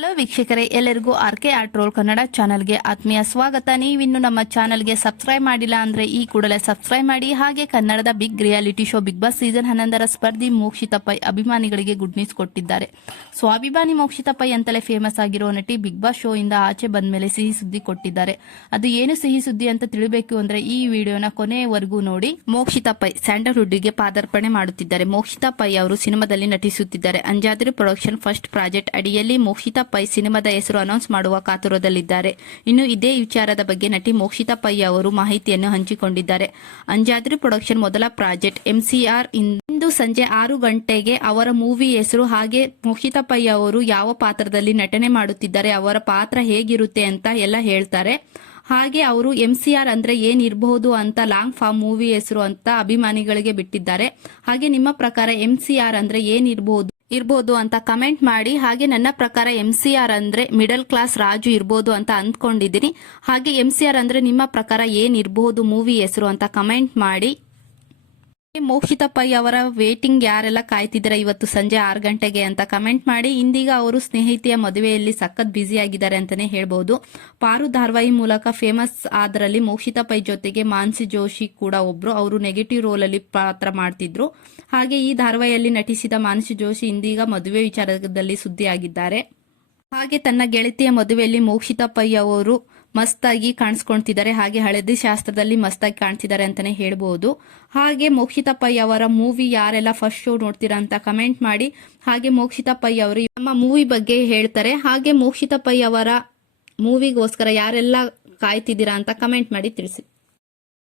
Hello ವೀಕ್ಷಕರೇ, ಎಲ್ಲರಿಗೂ RK art roll Kannada ಚಾನಲ್ಗೆ ಆತ್ಮೀಯ ಸ್ವಾಗತ. ನೀವಿನ್ನು ನಮ್ಮ ಚಾನಲ್ಗೆ ಸಬ್ಸ್ಕ್ರೈಬ್ ಮಾಡಿಲ್ಲ ಅಂದ್ರೆ ಈ ಕೂಡಲೇ ಸಬ್ಸ್ಕ್ರೈಬ್ ಮಾಡಿ. ಹಾಗೆ ಕನ್ನಡದ big reality show Bigg Boss season 11ರ ಸ್ಪರ್ಧಿ ಮೋಕ್ಷಿತಾ ಪೈ ಅಭಿಮಾನಿಗಳಿಗೆ ಗುಡ್ ನ್ಯೂಸ್ ಕೊಟ್ಟಿದ್ದಾರೆ. ಸ್ವಾಭಿಮಾನಿ ಮೋಕ್ಷಿತಾ ಪೈ ಅಂತಲೇ ಫೇಮಸ್ ಆಗಿರೋ ನಟಿ ಬಿಗ್ ಬಾಸ್ ಶೋ ಇಂದ ಆಚೆ ಬಂದ ಮೇಲೆ ಸಿಹಿ ಸುದ್ದಿ ಕೊಟ್ಟಿದ್ದಾರೆ. ಅದು ಏನು ಸಿಹಿ ಸುದ್ದಿ ಅಂತ ತಿಳಿಬೇಕು ಅಂದ್ರೆ ಈ ವಿಡಿಯೋನ ಕೊನೆಯವರೆಗೂ ನೋಡಿ. ಮೋಕ್ಷಿತಾ ಪೈ ಸ್ಯಾಂಡಲ್ವುಡ್ಗೆ ಪಾದಾರ್ಪಣೆ ಮಾಡುತ್ತಿದ್ದಾರೆ. ಮೋಕ್ಷಿತಾ ಪೈ ಅವರು ಸಿನಿಮಾದಲ್ಲಿ ನಟಿಸುತ್ತಿದ್ದಾರೆ. ಅಂಜಾದ್ರಿ ಪ್ರೊಡಕ್ಷನ್ ಫಸ್ಟ್ ಪ್ರಾಜೆಕ್ಟ್ ಅಡಿಯಲ್ಲಿ ಮೋಕ್ಷಿತಾ ಪೈ ಸಿನಿಮಾದ ಹೆಸರು ಅನೌನ್ಸ್ ಮಾಡುವ ಕಾತುರದಲ್ಲಿದ್ದಾರೆ. ಇನ್ನು ಇದೇ ವಿಚಾರದ ಬಗ್ಗೆ ನಟಿ ಮೋಕ್ಷಿತಾ ಪೈ ಅವರು ಮಾಹಿತಿಯನ್ನು ಹಂಚಿಕೊಂಡಿದ್ದಾರೆ. ಅಂಜಾದ್ರಿ ಪ್ರೊಡಕ್ಷನ್ ಮೊದಲ ಪ್ರಾಜೆಕ್ಟ್ MCR ಇಂದು ಸಂಜೆ 6 ಗಂಟೆಗೆ ಅವರ ಮೂವಿ ಹೆಸರು ಹಾಗೆ ಮೋಕ್ಷಿತಾ ಪೈ ಅವರು ಯಾವ ಪಾತ್ರದಲ್ಲಿ ನಟನೆ ಮಾಡುತ್ತಿದ್ದಾರೆ, ಅವರ ಪಾತ್ರ ಹೇಗಿರುತ್ತೆ ಅಂತ ಎಲ್ಲ ಹೇಳ್ತಾರೆ. ಹಾಗೆ ಅವರು MCR ಅಂದ್ರೆ ಏನಿರಬಹುದು ಅಂತ ಲಾಂಗ್ ಫಾರ್ಮ್ ಮೂವಿ ಹೆಸರು ಅಂತ ಅಭಿಮಾನಿಗಳಿಗೆ ಬಿಟ್ಟಿದ್ದಾರೆ. ಹಾಗೆ ನಿಮ್ಮ ಪ್ರಕಾರ MCR ಅಂದ್ರೆ ಏನಿರಬಹುದು ಅಂತ ಕಮೆಂಟ್ ಮಾಡಿ. ಹಾಗೆ ನನ್ನ ಪ್ರಕಾರ MCR ಅಂದ್ರೆ ಮಿಡಲ್ ಕ್ಲಾಸ್ ರಾಜು ಇರಬಹುದು ಅಂತ ಅಂದ್ಕೊಂಡಿದ್ದೀನಿ. ಹಾಗೆ MCR ಅಂದ್ರೆ ನಿಮ್ಮ ಪ್ರಕಾರ ಏನಿರಬಹುದು ಮೂವಿ ಹೆಸರು ಅಂತ ಕಮೆಂಟ್ ಮಾಡಿ. ಮೋಕ್ಷಿತಾ ಪೈ ಅವರ ವೇಟಿಂಗ್ ಯಾರೆಲ್ಲ ಕಾಯ್ತಿದ್ದೀರಾ ಇವತ್ತು ಸಂಜೆ 6 ಗಂಟೆಗೆ ಅಂತ ಕಮೆಂಟ್ ಮಾಡಿ. ಇಂದೀಗ ಅವರು ಸ್ನೇಹಿತೆಯ ಮದುವೆಯಲ್ಲಿ ಸಖತ್ ಬ್ಯುಸಿ ಆಗಿದ್ದಾರೆ ಅಂತಾನೆ ಹೇಳ್ಬಹುದು. ಪಾರು ಧಾರಾವಾಹಿ ಮೂಲಕ ಫೇಮಸ್ ಆದ್ರಲ್ಲಿ ಮೋಕ್ಷಿತಾ ಪೈ ಜೊತೆಗೆ ಮಾನ್ಸಿ ಜೋಶಿ ಕೂಡ ಒಬ್ರು. ಅವರು ನೆಗೆಟಿವ್ ರೋಲ್ ಅಲ್ಲಿ ಪಾತ್ರ ಮಾಡ್ತಿದ್ರು. ಹಾಗೆ ಈ ಧಾರಾವಾಹಿಯಲ್ಲಿ ನಟಿಸಿದ ಮಾನ್ಸಿ ಜೋಶಿ ಇಂದೀಗ ಮದುವೆ ವಿಚಾರದಲ್ಲಿ ಸುದ್ದಿಯಾಗಿದ್ದಾರೆ. ಹಾಗೆ ತನ್ನ ಗೆಳತಿಯ ಮದುವೆಯಲ್ಲಿ ಮೋಕ್ಷಿತಾ ಪೈ ಅವರು ಮಸ್ತಾಗಿ ಕಾಣಿಸ್ಕೊಳ್ತಿದ್ದಾರೆ. ಹಾಗೆ ಹಳದಿ ಶಾಸ್ತ್ರದಲ್ಲಿ ಮಸ್ತಾಗಿ ಕಾಣ್ತಿದ್ದಾರೆ ಅಂತಾನೆ ಹೇಳ್ಬಹುದು. ಹಾಗೆ ಮೋಕ್ಷಿತಾ ಪೈ ಅವರ ಮೂವಿ ಯಾರೆಲ್ಲ ಫಸ್ಟ್ ಶೋ ನೋಡ್ತೀರಾ ಅಂತ ಕಮೆಂಟ್ ಮಾಡಿ. ಹಾಗೆ ಮೋಕ್ಷಿತಾ ಪೈ ಅವರು ನಮ್ಮ ಮೂವಿ ಬಗ್ಗೆ ಹೇಳ್ತಾರೆ. ಹಾಗೆ ಮೋಕ್ಷಿತಾ ಪೈ ಅವರ ಮೂವಿಗೋಸ್ಕರ ಯಾರೆಲ್ಲ ಕಾಯ್ತಿದ್ದೀರಾ ಅಂತ ಕಮೆಂಟ್ ಮಾಡಿ ತಿಳಿಸಿ.